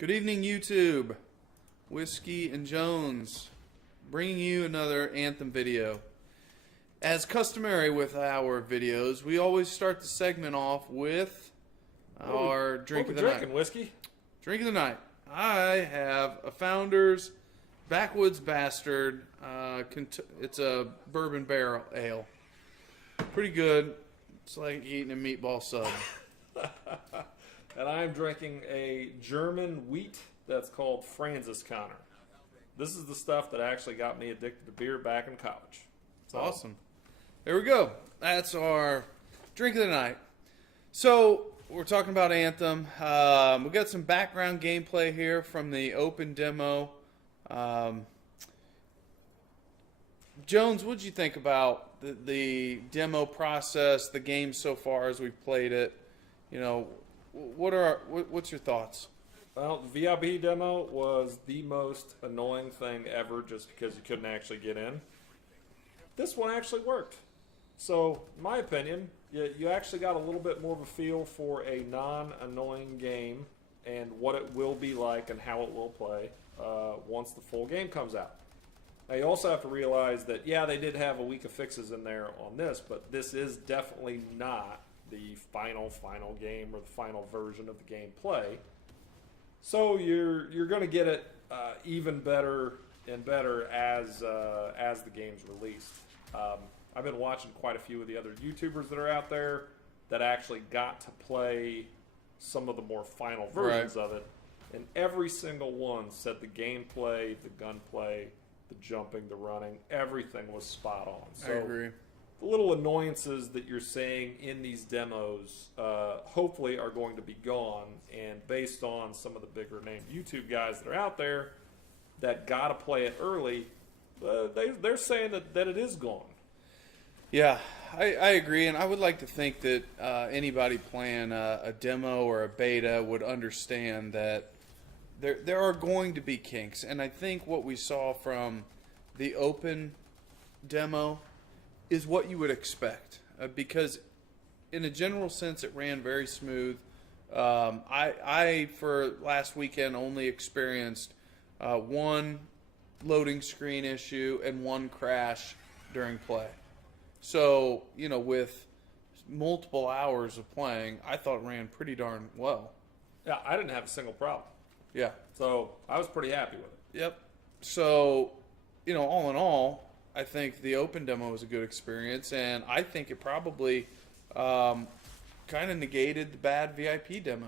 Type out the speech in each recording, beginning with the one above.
Good evening, YouTube. Whiskey and Jones bringing you another Anthem video. As customary with our videos, we always start the segment off with our drink of the night. Whiskey? Drink of the night. I have a Founders Backwoods Bastard. It's a bourbon barrel ale. Pretty good. It's like eating a meatball sub. And I'm drinking a German wheat that's called Franziskaner. This is the stuff that actually got me addicted to beer back in college. So, awesome. There we go. That's our drink of the night. So, we're talking about Anthem. We've got some background gameplay here from the open demo. Jones, what did you think about the demo process, the game so far as we've played it? You know, what's your thoughts? Well, the VIP demo was the most annoying thing ever just because you couldn't actually get in. This one actually worked. So, in my opinion, you actually got a little bit more of a feel for a non-annoying game and what it will be like and how it will play once the full game comes out. Now, you also have to realize that, yeah, they did have a week of fixes in there on this, but this is definitely not the final game or the final version of the gameplay. So you're going to get it even better and better as the game's released. I've been watching quite a few of the other YouTubers that are out there that actually got to play some of the more final versions of it, and every single one said the gameplay, the gunplay, the jumping, the running, everything was spot on. So I agree. The little annoyances that you're seeing in these demos hopefully are going to be gone, and based on some of the bigger name YouTube guys that are out there that got to play it early, they're saying that it is gone. Yeah, I agree, and I would like to think that anybody playing a demo or a beta would understand that there are going to be kinks, and I think what we saw from the open demo is what you would expect, because in a general sense it ran very smooth. I for last weekend only experienced one loading screen issue and one crash during play. So, you know, with multiple hours of playing, I thought it ran pretty darn well. Yeah, I didn't have a single problem. Yeah. So I was pretty happy with it. Yep. So, you know, all in all, I think the open demo was a good experience, and I think it probably kind of negated the bad VIP demo.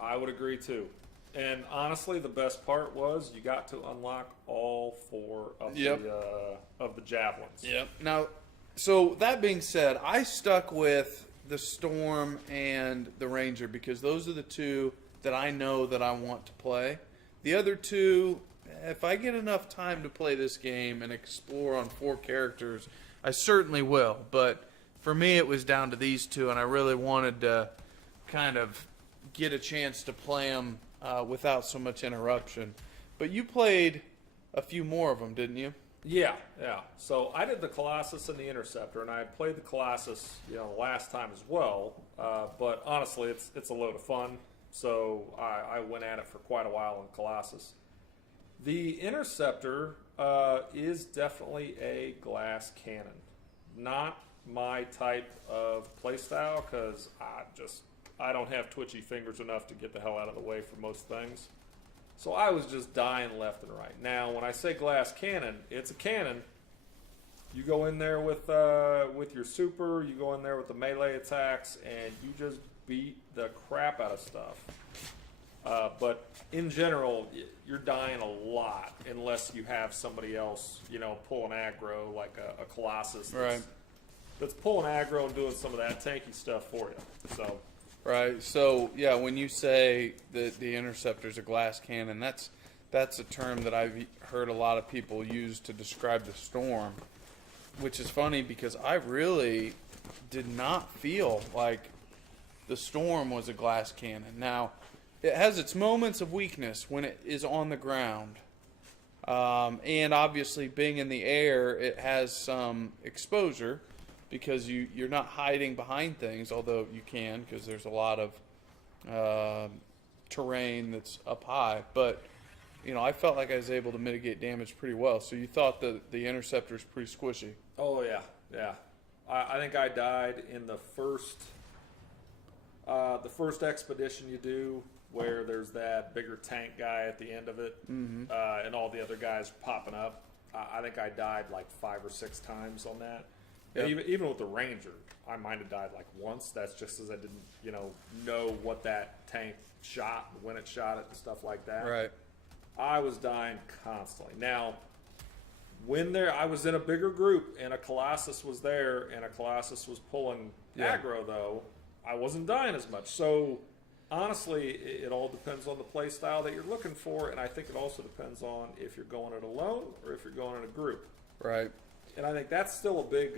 I would agree too. And honestly, the best part was you got to unlock all four of the javelins. Yep. Now, so that being said, I stuck with the Storm and the Ranger because those are the two that I know that I want to play. The other two, if I get enough time to play this game and explore on 4 characters, I certainly will. But for me, it was down to these two, and I really wanted to kind of get a chance to play them without so much interruption. But you played a few more of them, didn't you? Yeah. So I did the Colossus and the Interceptor, and I played the Colossus, last time as well. But honestly, it's a load of fun. So I went at it for quite a while in Colossus. The Interceptor is definitely a glass cannon. Not my type of playstyle because I don't have twitchy fingers enough to get the hell out of the way for most things. So I was just dying left and right. Now, when I say glass cannon, it's a cannon. You go in there with your super, you go in there with the melee attacks, and you just beat the crap out of stuff. But in general, you're dying a lot unless you have somebody else, pulling aggro like a Colossus that's pulling aggro and doing some of that tanky stuff for you. So. Right. So, yeah, when you say that the Interceptor's a glass cannon, that's a term that I've heard a lot of people use to describe the Storm, which is funny because I really did not feel like the Storm was a glass cannon. Now, it has its moments of weakness when it is on the ground. And obviously, being in the air, it has some exposure because you're not hiding behind things, although you can because there's a lot of terrain that's up high, but I felt like I was able to mitigate damage pretty well. So you thought the interceptor's pretty squishy. Oh yeah, yeah. I think I died in the first expedition you do, where there's that bigger tank guy at the end of it, and all the other guys popping up. I think I died like 5 or 6 times on that. Yep. Even with the Ranger, I might have died like once. That's just as I didn't, know what that tank shot, when it shot it, and stuff like that. Right. I was dying constantly. Now, I was in a bigger group and a Colossus was there and a Colossus was pulling aggro, though, I wasn't dying as much. So, honestly, it all depends on the play style that you're looking for, and I think it also depends on if you're going it alone or if you're going in a group. Right. And I think that's still a big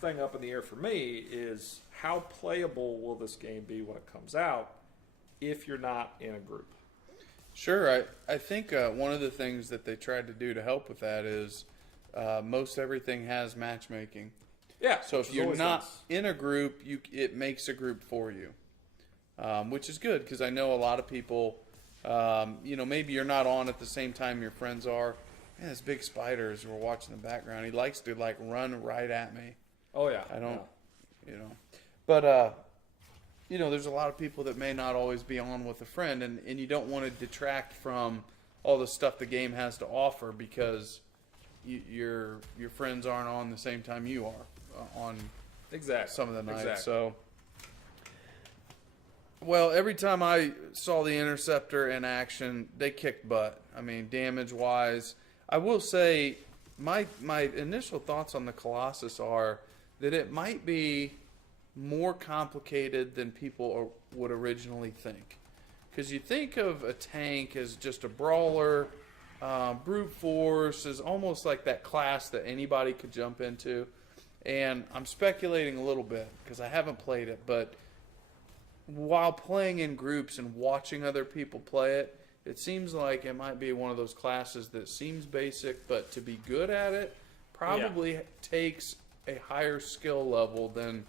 thing up in the air for me, is how playable will this game be when it comes out if you're not in a group? Sure. I think one of the things that they tried to do to help with that is most everything has matchmaking. Yeah. So if you're not in a group, it makes a group for you, which is good, because I know a lot of people, maybe you're not on at the same time your friends are. Man, this big spider, as we're watching in the background, he likes to run right at me. Oh yeah. I don't, but there's a lot of people that may not always be on with a friend, and you don't want to detract from all the stuff the game has to offer because your friends aren't on the same time you are on some of the nights. Exactly. So, well, every time I saw the Interceptor in action, they kicked butt. I mean, damage-wise, I will say my initial thoughts on the Colossus are that it might be more complicated than people would originally think. Because you think of a tank as just a brawler, brute force is almost like that class that anybody could jump into. And I'm speculating a little bit because I haven't played it, but while playing in groups and watching other people play it, it seems like it might be one of those classes that seems basic, but to be good at it probably takes a higher skill level than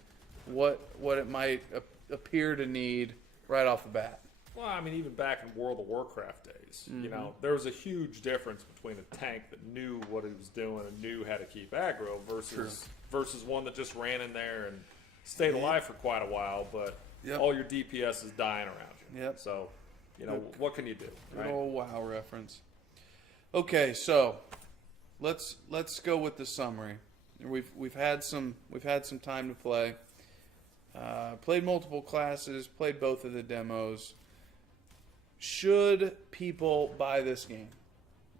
what it might appear to need right off the bat. Well, I mean, even back in World of Warcraft days, there was a huge difference between a tank that knew what he was doing and knew how to keep aggro versus one that just ran in there and stayed alive for quite a while, but all your DPS is dying around you. Yep. So, what can you do? Right? Oh, WoW reference. Okay, so let's go with the summary. We've had some time to play. Played multiple classes, played both of the demos. Should people buy this game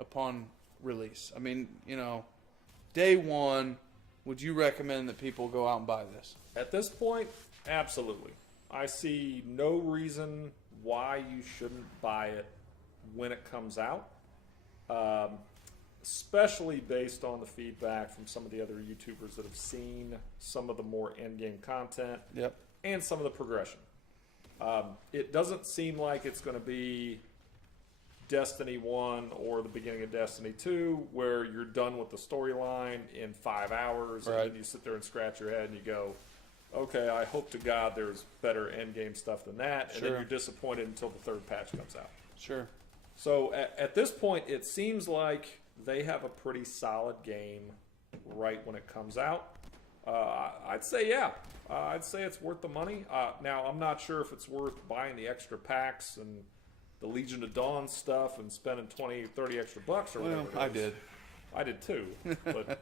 upon release? I mean, day one, would you recommend that people go out and buy this? At this point, absolutely. I see no reason why you shouldn't buy it when it comes out, especially based on the feedback from some of the other YouTubers that have seen some of the more end-game content and some of the progression. It doesn't seem like it's going to be Destiny 1 or the beginning of Destiny 2, where you're done with the storyline in 5 hours, and then you sit there and scratch your head and you go, okay, I hope to God there's better end-game stuff than that, and then you're disappointed until the third patch comes out. Sure. So at this point, it seems like they have a pretty solid game right when it comes out. I'd say, I'd say it's worth the money. Now, I'm not sure if it's worth buying the extra packs and the Legion of Dawn stuff and spending 20, 30 extra bucks or whatever. I did. I did too. But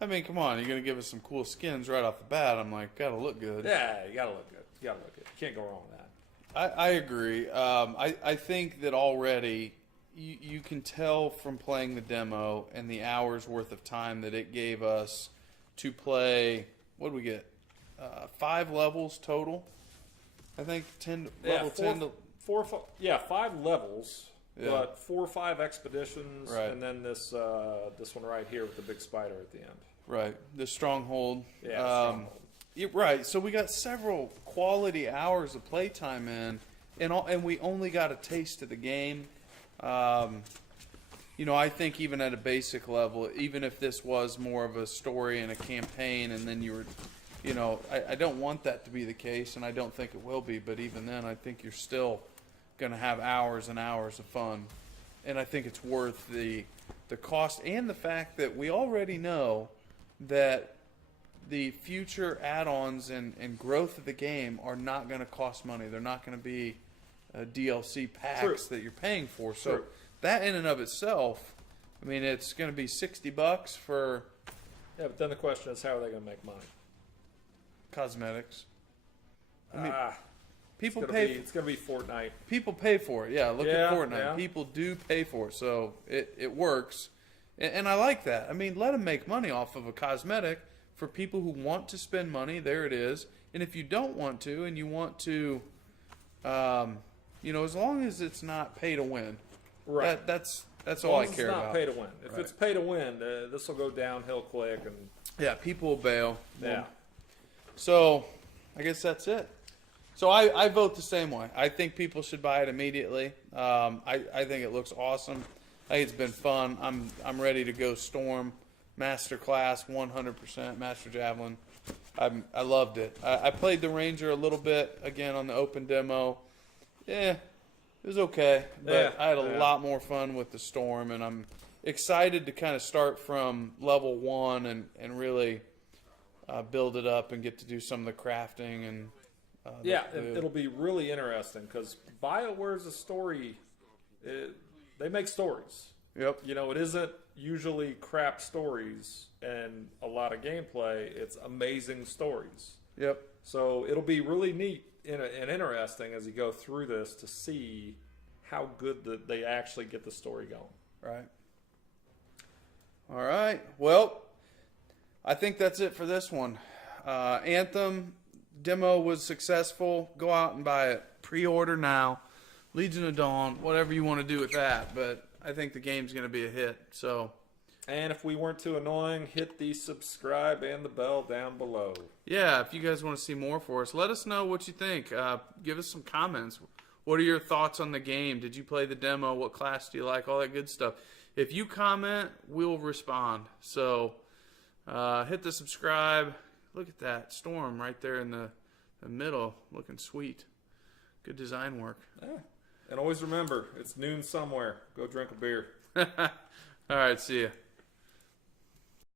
I mean, come on, you're going to give us some cool skins right off the bat. I'm like, gotta look good. yeah, you gotta look good. You can't go wrong with that. I agree. I think that already you can tell from playing the demo and the hours worth of time that it gave us to play. What did we get? 5 levels total. I think 10 level 10 to 5 levels, but 4 or 5 expeditions, and then this one right here with the big spider at the end. Right, the stronghold. Yeah, stronghold. Right. So we got several quality hours of playtime in, and we only got a taste of the game. I think even at a basic level, even if this was more of a story and a campaign, and then you were, I don't want that to be the case, and I don't think it will be. But even then, I think you're still going to have hours and hours of fun. And I think it's worth the cost and the fact that we already know that the future add-ons and growth of the game are not going to cost money. They're not going to be DLC packs True. that you're paying for. So True. that in and of itself, I mean, it's going to be $60 for Yeah, but then the question is, how are they going to make money? cosmetics. I mean, people It's pay. going to be Fortnite. People pay for it. Yeah, look Yeah, at Fortnite. yeah. People do pay for it, so it works. And I like that. I mean, let them make money off of a cosmetic for people who want to spend money. There it is. And if you don't want to, and you want to, as long as it's not pay to win, Right. That's As all long I as care it's not about. pay to win. If Right. it's pay to win, this will go downhill quick. And Yeah, people will bail. yeah, So, I guess that's it. So I vote the same way. I think people should buy it immediately. I think it looks awesome. I think it's been fun. I'm ready to go storm master class 100% master javelin. I loved it. I played the ranger a little bit again on the open demo. Yeah, it was okay, but Yeah, I had a yeah. lot more fun with the storm, and I'm excited to kind of start from level 1 and really build it up and get to do some of the crafting and it'll be really interesting because BioWare's a story. They make stories. Yep. You know, it isn't usually crap stories and a lot of gameplay. It's amazing stories. Yep. So it'll be really neat and interesting as you go through this to see how good they actually get the story going. Right. All right. Well, I think that's it for this one. Anthem demo was successful. Go out and buy it. Pre-order now. Legion of Dawn, whatever you want to do with that. But I think the game's going to be a hit. So, And if we weren't too annoying, hit the subscribe and the bell down below. yeah, if you guys want to see more for us, let us know what you think. Give us some comments. What are your thoughts on the game? Did you play the demo? What class do you like? All that good stuff. If you comment, we'll respond. So, hit the subscribe. Look at that storm right there in the middle, looking sweet. Good design work. Yeah. And always remember, it's noon somewhere. Go drink a beer. All right, see ya.